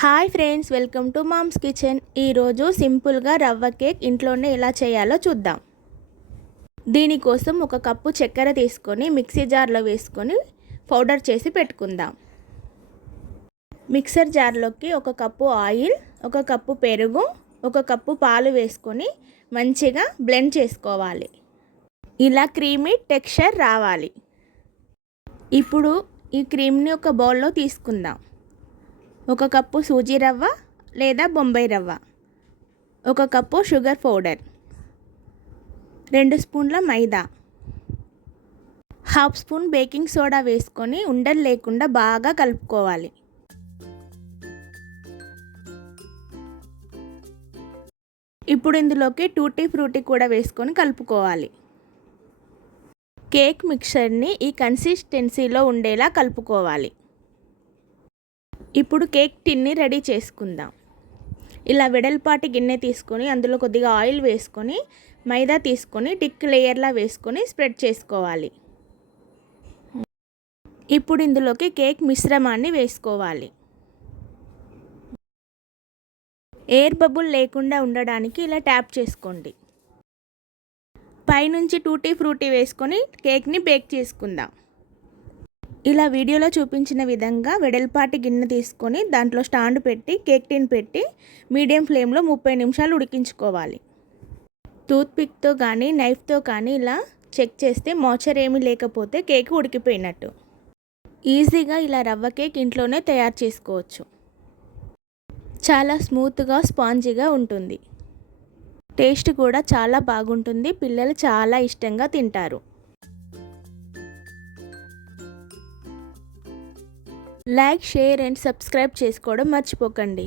Hi friends, welcome to mom's kitchen. ఈరోజు సింపుల్గా రవ్వ కేక్ ఇంట్లోనే ఎలా చేయాలో చూద్దాం. దీనికోసం ఒక కప్పు చక్కెర తీసుకొని మిక్సీ జార్లో వేసుకొని పౌడర్ చేసి పెట్టుకుందాం. మిక్సర్ జార్లోకి ఒక కప్పు ఆయిల్, ఒక కప్పు పెరుగు, ఒక కప్పు పాలు వేసుకొని మంచిగా బ్లెండ్ చేసుకోవాలి. ఇలా క్రీమీ టెక్స్చర్ రావాలి. ఇప్పుడు ఈ క్రీమ్ని ఒక బౌల్లో తీసుకుందాం. ఒక కప్పు సూజీ రవ్వ లేదా బొంబాయి రవ్వ, ఒక కప్పు షుగర్ పౌడర్, 2 స్పూన్ల మైదా, హాఫ్ స్పూన్ బేకింగ్ సోడా వేసుకొని ఉండలు లేకుండా బాగా కలుపుకోవాలి. ఇప్పుడు ఇందులోకి టూటీ ఫ్రూటీ కూడా వేసుకొని కలుపుకోవాలి. కేక్ మిక్చర్ని ఈ కన్సిస్టెన్సీలో ఉండేలా కలుపుకోవాలి. ఇప్పుడు కేక్ టిన్ని రెడీ చేసుకుందాం. ఇలా వెడల్పాటి గిన్నె తీసుకొని అందులో కొద్దిగా ఆయిల్ వేసుకొని మైదా తీసుకొని టిక్ లేయర్లా వేసుకొని స్ప్రెడ్ చేసుకోవాలి. ఇప్పుడు ఇందులోకి కేక్ మిశ్రమాన్ని వేసుకోవాలి. ఎయిర్ బబుల్ లేకుండా ఉండడానికి ఇలా ట్యాప్ చేసుకోండి. పైనుంచి టూటీ ఫ్రూటీ వేసుకొని కేక్ని బేక్ చేసుకుందాం. ఇలా వీడియోలో చూపించిన విధంగా వెడల్పాటి గిన్నె తీసుకొని దాంట్లో స్టాండ్ పెట్టి కేక్ టిన్ పెట్టి మీడియం ఫ్లేమ్లో 30 నిమిషాలు ఉడికించుకోవాలి. టూత్పిక్తో కానీ నైఫ్తో కానీ ఇలా చెక్ చేస్తే మాయిశ్చర్ ఏమీ లేకపోతే కేక్ ఉడికిపోయినట్టు. ఈజీగా ఇలా రవ్వ కేక్ ఇంట్లోనే తయారు చేసుకోవచ్చు. చాలా స్మూత్గా స్పాంజీగా ఉంటుంది. టేస్ట్ కూడా చాలా బాగుంటుంది. పిల్లలు చాలా ఇష్టంగా తింటారు. లైక్, షేర్ అండ్ సబ్స్క్రైబ్ చేసుకోవడం మర్చిపోకండి.